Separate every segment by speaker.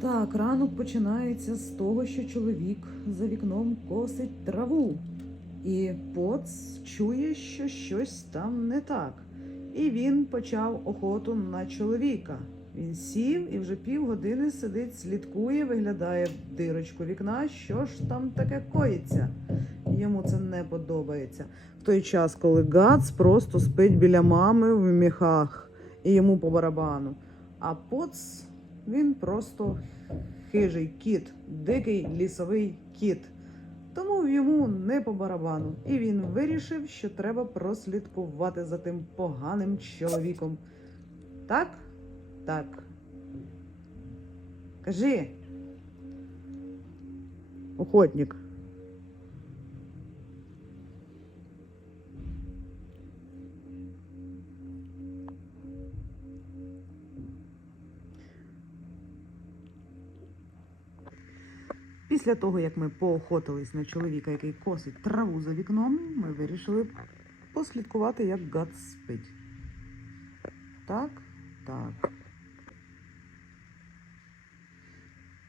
Speaker 1: Так, ранок починається з того, що чоловік за вікном косить траву. І поц чує, що щось там не так. І він почав охоту на чоловіка. Він сів і вже півгодини сидить, слідкує, виглядає в дирочку вікна, що ж там таке коїться. Йому це не подобається. В той час, коли Гац просто спить біля мами в міхах і йому по барабану. А поц він просто хижий кіт, дикий лісовий кіт. Тому йому не по барабану. І він вирішив, що треба прослідкувати за тим поганим чоловіком. Так? Так. Кажи. Охотник. Після того, як ми поохотились на чоловіка, який косить траву за вікном, ми вирішили послідкувати, як гад спить. Так, так.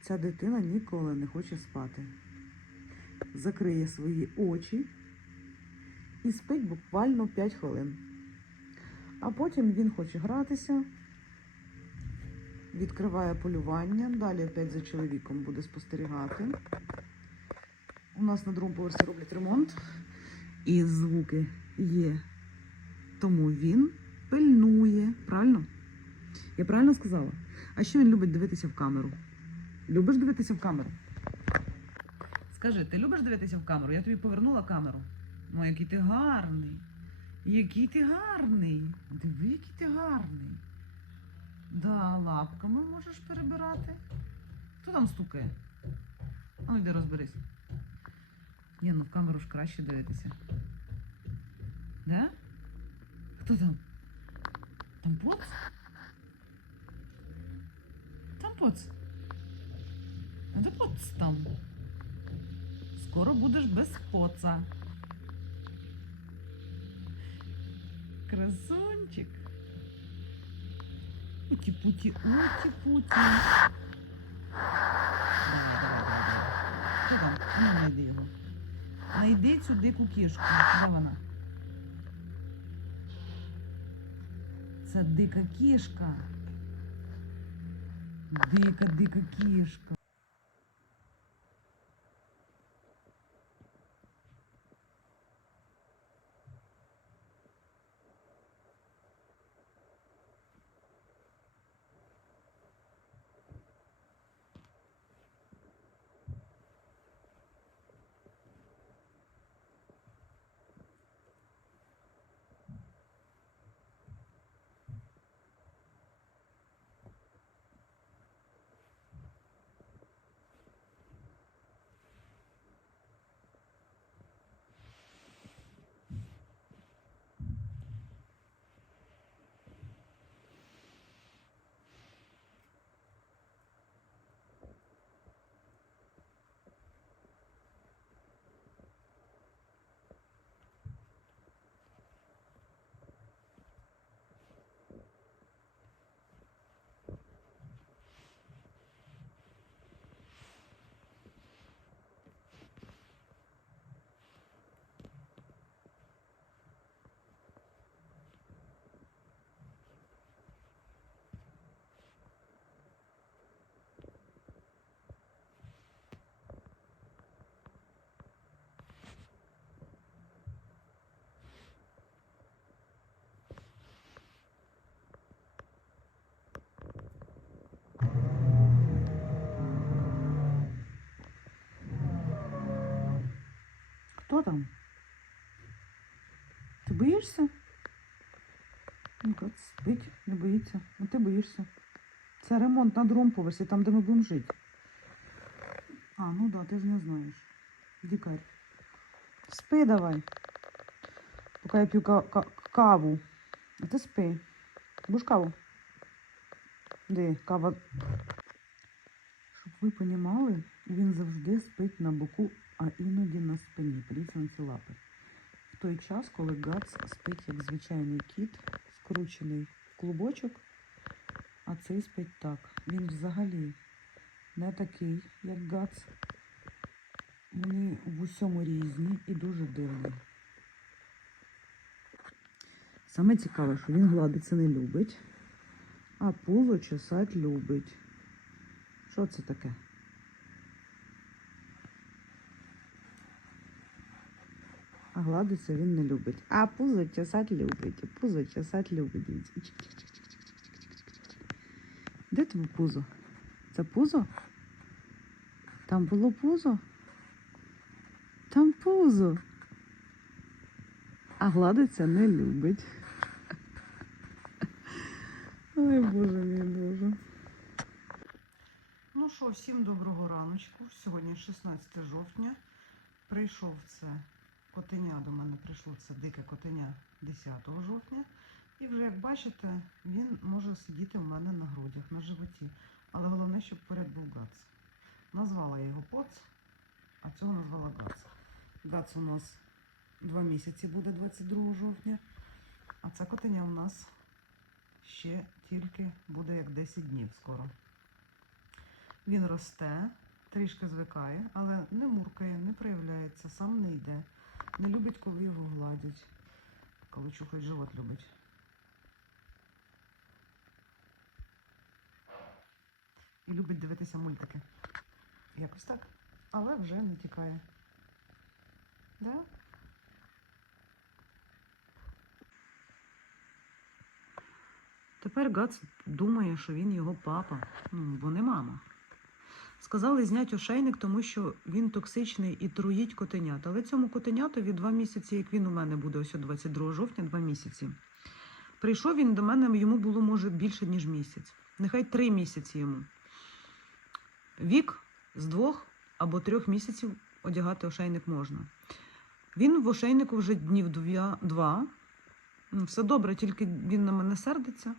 Speaker 1: Ця дитина ніколи не хоче спати. Закриє свої очі і спить буквально 5 хвилин. А потім він хоче гратися, відкриває полювання, далі опять за чоловіком буде спостерігати. У нас на другому поверсі роблять ремонт, і звуки є. Тому він пильнує. Правильно? Я правильно сказала? А ще він любить дивитися в камеру. Любиш дивитися в камеру? Скажи, ти любиш дивитися в камеру? Я тобі повернула камеру. Ну, який ти гарний. Який ти гарний. Диви, який ти гарний. Да, лапками можеш перебирати. Хто там стукає? А ну йди розберись. Ні, ну в камеру ж краще дивитися. Да? Хто там? Там поц? Там поц. А де поц там? Скоро будеш без поца. Красунчик. Уті-путі, уті-путі. Давай, давай, давай. Хто там? Ну, найди його. Найди цю дику кішку. Де вона? Це дика кішка. Дика, дика кішка. Хто там? Ти боїшся? Ну, кот спить, не боїться. Ну ти боїшся. Це ремонт на другому поверсі, там, де ми будемо жити. А, ну да, ти ж не знаєш. Дікарь. Спи давай. Поки я п'ю ка- ка- каву. А ти спи. Будеш каву? Де кава? Щоб ви понімали, він завжди спить на боку, а іноді на спині. На лапи. В той час, коли Гац спить як звичайний кіт, скручений в клубочок, а цей спить так. Він взагалі не такий, як Гац. Вони в усьому різні і дуже дивні. Саме цікаве, що він гладиться не любить, а пузо чесать любить. Що це таке? А гладиться він не любить. А пузо чесать любить. Пузо чесать любить. Де твоє пузо? Це пузо? Там було пузо? Там пузо. А гладиться не любить. Ой, Боже мій Боже. Ну що, всім доброго раночку. Сьогодні 16 жовтня. Прийшов це котеня до мене прийшло це дике котеня 10 жовтня. І вже, як бачите, він може сидіти у мене на грудях, на животі. Але головне, щоб поряд був Гац. Назвала я його Поц, а цього назвала Гац. Гац у нас два місяці буде 22 жовтня. А це котеня у нас ще тільки буде як 10 днів скоро. Він росте, трішки звикає, але не муркає, не проявляється, сам не йде. Не любить, коли його гладять. Коли чухають живот любить. І любить дивитися мультики. Якось так. Але вже не тікає. Да? Тепер Гац думає, що він його папа, ну, бо не мама. Сказали зняти ошейник, тому що він токсичний і труїть котенят. Але цьому котенятові два місяці, як він у мене буде ось 22 жовтня, два місяці. Прийшов він до мене, йому було, може, більше, ніж місяць. Нехай три місяці йому. Вік з двох або трьох місяців одягати ошейник можна. Він в ошейнику вже днів два. Все добре, тільки він на мене сердиться.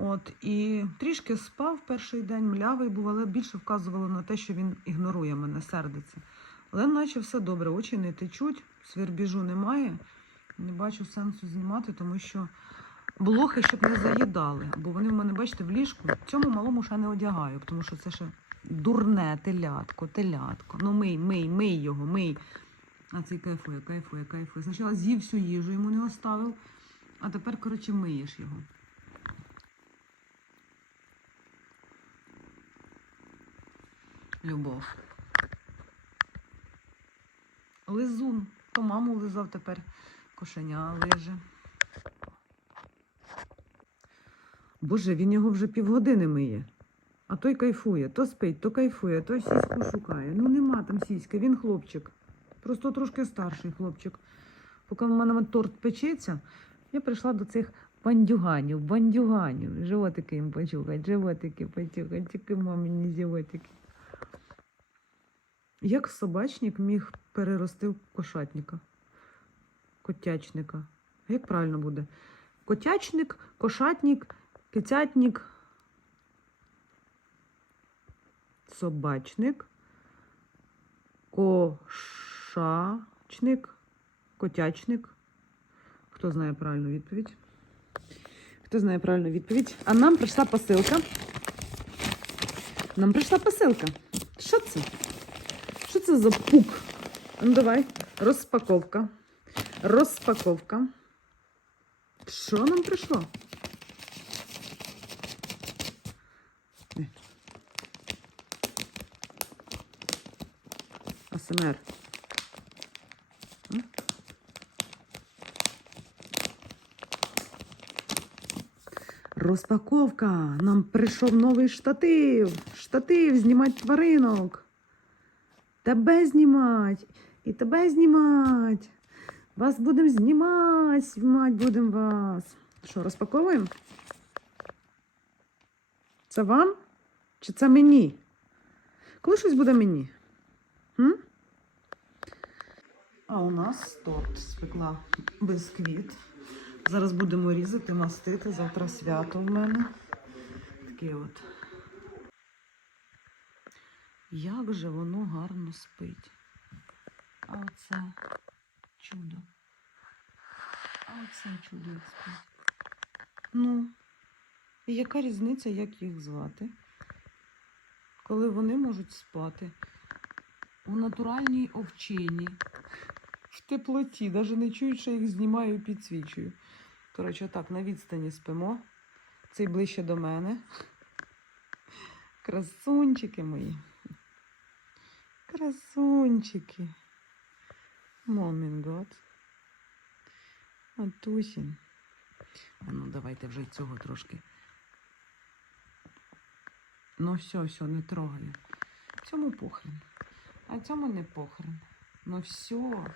Speaker 1: От, і трішки спав перший день, млявий був, але більше вказувало на те, що він ігнорує мене, сердиться. Але наче все добре, очі не течуть, свербіжу немає. Не бачу сенсу знімати, тому що блохи, щоб не заїдали. Бо вони в мене, бачите, в ліжку. Цьому малому ще не одягаю, тому що це ще дурне телятко, телятко. Ну мий, мий, мий його, мий. А цей кайфує, кайфує, кайфує. Спочатку з'їв всю їжу, йому не оставив, а тепер, коротше, миєш його. Любов. Лизун. То маму лизав тепер кошеня лиже. Боже, він його вже півгодини миє. А той кайфує, то спить, то кайфує, то сіську шукає. Ну нема там сіськи, він хлопчик. Просто трошки старший хлопчик. Поки в мене торт печеться, я прийшла до цих бандюганів, бандюганів. Животики їм почухать, животики почухать, тільки мамині животики. Як собачник міг перерости в кошатника? Котячника. Як правильно буде? Котячник, кошатник, кицятник, собачник, кошачник, котячник. Хто знає правильну відповідь? Хто знає правильну відповідь? А нам прийшла посилка. Нам прийшла посилка. Що це? Це за пук? Ну давай, розпаковка. Розпаковка. Що нам прийшло? Е. АСМР. Розпаковка. Нам прийшов новий штатив. Штатив знімати тваринок. Тебе знімать. І тебе знімать. Вас будемо знімати. Знімати будемо вас. Що, розпаковуємо? Це вам? Чи це мені? Коли щось буде мені? М? А у нас торт спекла бисквіт. Зараз будемо різати, мастити. Завтра свято в мене. Таке от. Як же воно гарно спить. А оце чудо. А оце чудо спить. Ну, і яка різниця, як їх звати? коли вони можуть спати у натуральній овчині, в теплоті, навіть не чують, що їх знімаю і підсвічую. Коротше, так, на відстані спимо. Цей ближче до мене. Красунчики мої. Красунчики. Момін год. Матусін. А ну, давайте вже цього трошки. Ну, все, все, не трогаю. Цьому похрен. А цьому не похрен. Ну все.